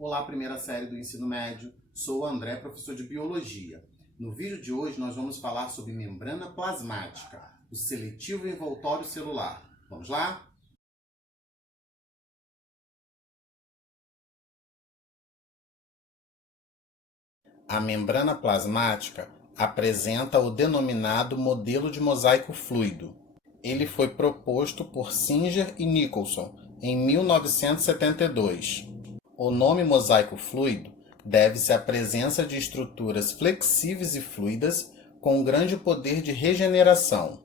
Olá, primeira série do ensino médio. Sou o André, professor de Biologia. No vídeo de hoje nós vamos falar sobre membrana plasmática, o seletivo envoltório celular. Vamos lá? A membrana plasmática apresenta o denominado modelo de mosaico fluido. Ele foi proposto por Singer e Nicholson em 1972. O nome mosaico fluido deve-se à presença de estruturas flexíveis e fluidas com grande poder de regeneração.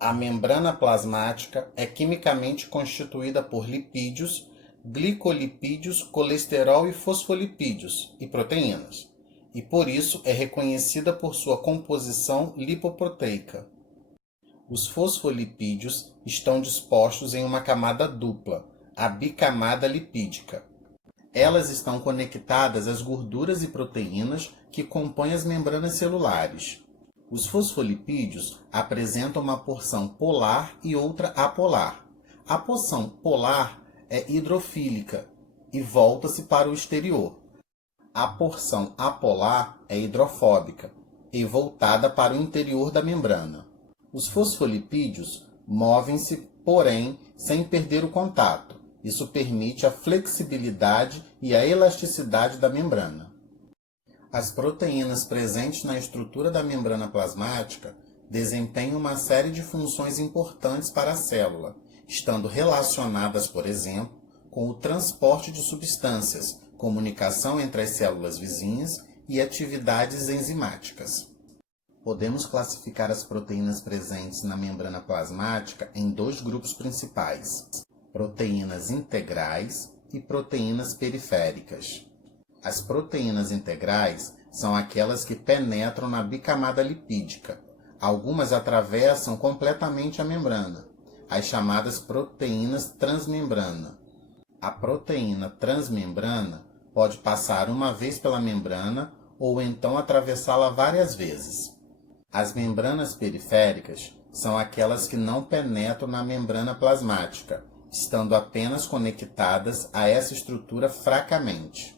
A membrana plasmática é quimicamente constituída por lipídios, glicolipídios, colesterol e fosfolipídios e proteínas, e por isso é reconhecida por sua composição lipoproteica. Os fosfolipídios estão dispostos em uma camada dupla, a bicamada lipídica. Elas estão conectadas às gorduras e proteínas que compõem as membranas celulares. Os fosfolipídios apresentam uma porção polar e outra apolar. A porção polar é hidrofílica e volta-se para o exterior. A porção apolar é hidrofóbica e voltada para o interior da membrana. Os fosfolipídios movem-se, porém, sem perder o contato. Isso permite a flexibilidade e a elasticidade da membrana. As proteínas presentes na estrutura da membrana plasmática desempenham uma série de funções importantes para a célula, estando relacionadas, por exemplo, com o transporte de substâncias, comunicação entre as células vizinhas e atividades enzimáticas. Podemos classificar as proteínas presentes na membrana plasmática em dois grupos principais: proteínas integrais e proteínas periféricas. As proteínas integrais são aquelas que penetram na bicamada lipídica. Algumas atravessam completamente a membrana, as chamadas proteínas transmembrana. A proteína transmembrana pode passar uma vez pela membrana ou então atravessá-la várias vezes. As membranas periféricas são aquelas que não penetram na membrana plasmática, estando apenas conectadas a essa estrutura fracamente.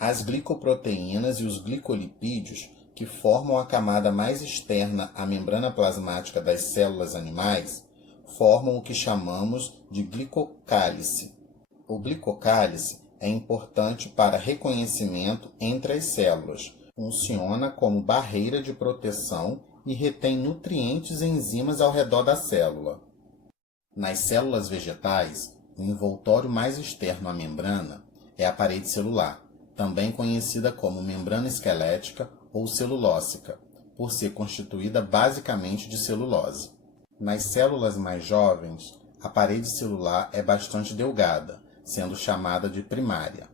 As glicoproteínas e os glicolipídios, que formam a camada mais externa à membrana plasmática das células animais, formam o que chamamos de glicocálice. O glicocálice é importante para reconhecimento entre as células, funciona como barreira de proteção e retém nutrientes e enzimas ao redor da célula. Nas células vegetais, o envoltório mais externo à membrana é a parede celular, também conhecida como membrana esquelética ou celulósica, por ser constituída basicamente de celulose. Nas células mais jovens, a parede celular é bastante delgada, sendo chamada de primária.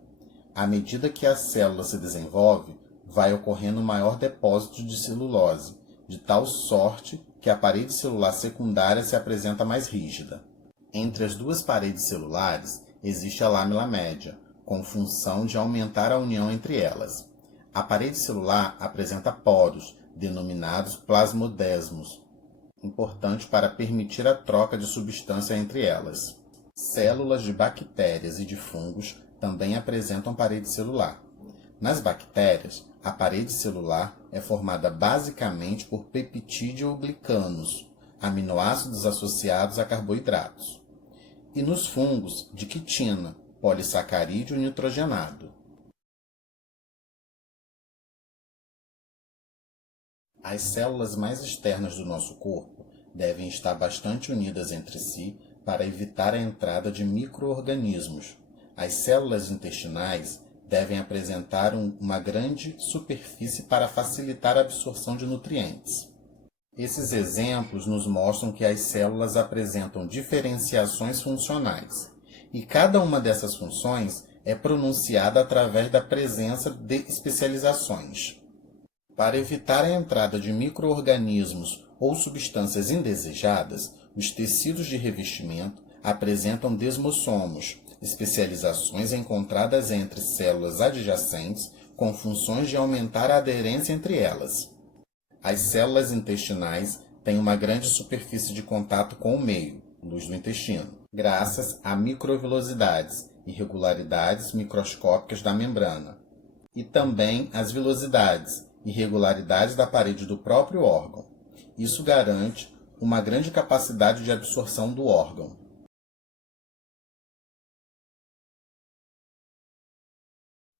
À medida que a célula se desenvolve, vai ocorrendo maior depósito de celulose, de tal sorte que a parede celular secundária se apresenta mais rígida. Entre as duas paredes celulares existe a lâmina média, com função de aumentar a união entre elas. A parede celular apresenta poros, denominados plasmodesmos, importante para permitir a troca de substância entre elas. Células de bactérias e de fungos também apresentam parede celular. Nas bactérias, a parede celular é formada basicamente por peptídeo-glicanos, aminoácidos associados a carboidratos, e nos fungos, de quitina, polissacarídeo nitrogenado. As células mais externas do nosso corpo devem estar bastante unidas entre si para evitar a entrada de micro-organismos. As células intestinais devem apresentar uma grande superfície para facilitar a absorção de nutrientes. Esses exemplos nos mostram que as células apresentam diferenciações funcionais, e cada uma dessas funções é pronunciada através da presença de especializações. Para evitar a entrada de micro-organismos ou substâncias indesejadas, os tecidos de revestimento apresentam desmossomos, especializações encontradas entre células adjacentes com funções de aumentar a aderência entre elas. As células intestinais têm uma grande superfície de contato com o meio, luz do intestino, graças a microvilosidades, irregularidades microscópicas da membrana, e também as vilosidades, irregularidades da parede do próprio órgão. Isso garante uma grande capacidade de absorção do órgão.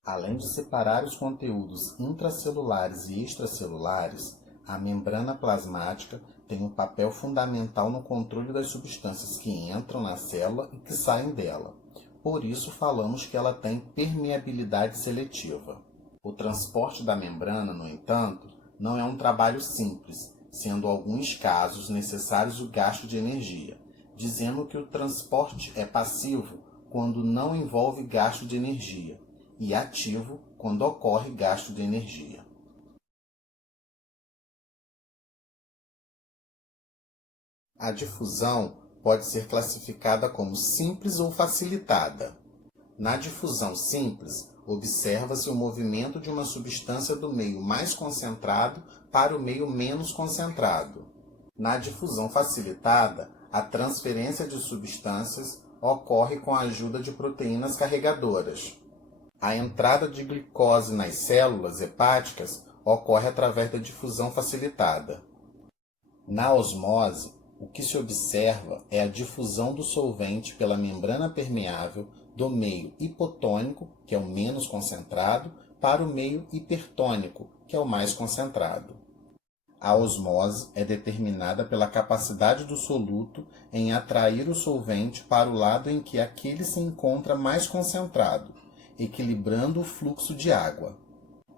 Além de separar os conteúdos intracelulares e extracelulares, a membrana plasmática tem um papel fundamental no controle das substâncias que entram na célula e que saem dela. Por isso falamos que ela tem permeabilidade seletiva. O transporte da membrana, no entanto, não é um trabalho simples, sendo em alguns casos necessários o gasto de energia, dizendo que o transporte é passivo quando não envolve gasto de energia, e ativo quando ocorre gasto de energia. A difusão pode ser classificada como simples ou facilitada. Na difusão simples, observa-se o movimento de uma substância do meio mais concentrado para o meio menos concentrado. Na difusão facilitada, a transferência de substâncias ocorre com a ajuda de proteínas carregadoras. A entrada de glicose nas células hepáticas ocorre através da difusão facilitada. Na osmose, o que se observa é a difusão do solvente pela membrana permeável do meio hipotônico, que é o menos concentrado, para o meio hipertônico, que é o mais concentrado. A osmose é determinada pela capacidade do soluto em atrair o solvente para o lado em que aquele se encontra mais concentrado, equilibrando o fluxo de água.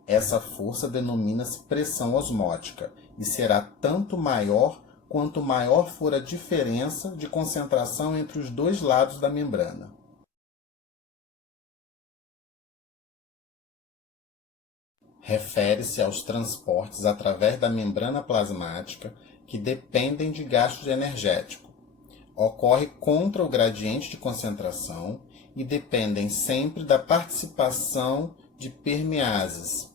Essa força denomina-se pressão osmótica e será tanto maior quanto maior for a diferença de concentração entre os dois lados da membrana. Refere-se aos transportes através da membrana plasmática que dependem de gasto energético. Ocorre contra o gradiente de concentração e dependem sempre da participação de permeases.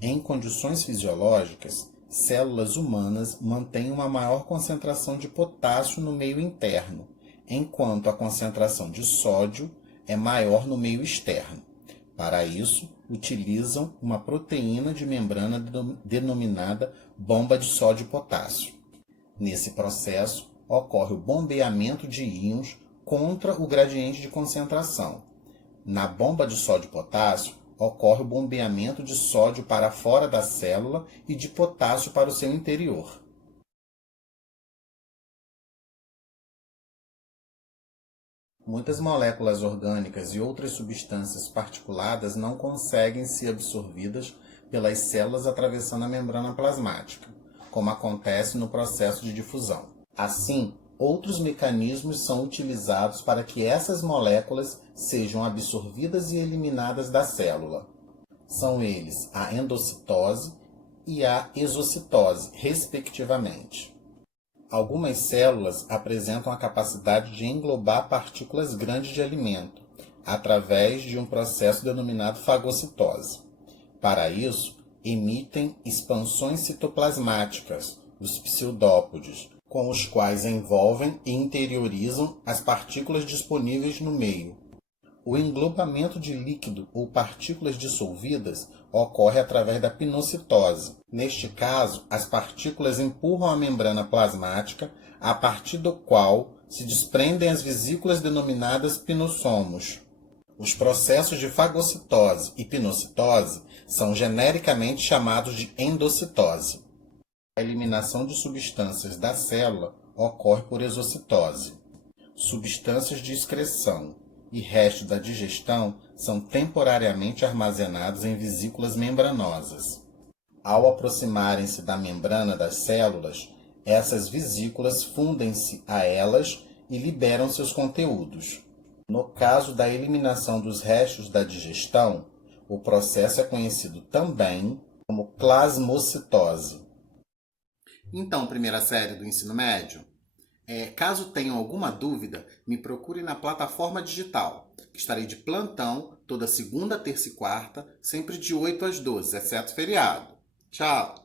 Em condições fisiológicas, células humanas mantêm uma maior concentração de potássio no meio interno, enquanto a concentração de sódio é maior no meio externo. Para isso, utilizam uma proteína de membrana denominada bomba de sódio-potássio. Nesse processo, ocorre o bombeamento de íons contra o gradiente de concentração. Na bomba de sódio-potássio, ocorre o bombeamento de sódio para fora da célula e de potássio para o seu interior. Muitas moléculas orgânicas e outras substâncias particuladas não conseguem ser absorvidas pelas células atravessando a membrana plasmática, como acontece no processo de difusão. Assim, outros mecanismos são utilizados para que essas moléculas sejam absorvidas e eliminadas da célula. São eles a endocitose e a exocitose, respectivamente. Algumas células apresentam a capacidade de englobar partículas grandes de alimento, através de um processo denominado fagocitose. Para isso, emitem expansões citoplasmáticas, os pseudópodes, com os quais envolvem e interiorizam as partículas disponíveis no meio. O englobamento de líquido ou partículas dissolvidas ocorre através da pinocitose. Neste caso, as partículas empurram a membrana plasmática, a partir do qual se desprendem as vesículas denominadas pinossomos. Os processos de fagocitose e pinocitose são genericamente chamados de endocitose. A eliminação de substâncias da célula ocorre por exocitose. Substâncias de excreção e restos da digestão são temporariamente armazenados em vesículas membranosas. Ao aproximarem-se da membrana das células, essas vesículas fundem-se a elas e liberam seus conteúdos. No caso da eliminação dos restos da digestão, o processo é conhecido também como plasmocitose. Então, primeira série do ensino médio, caso tenham alguma dúvida, me procure na plataforma digital, que estarei de plantão toda segunda, terça e quarta, sempre de 8 às 12, exceto feriado. Tchau!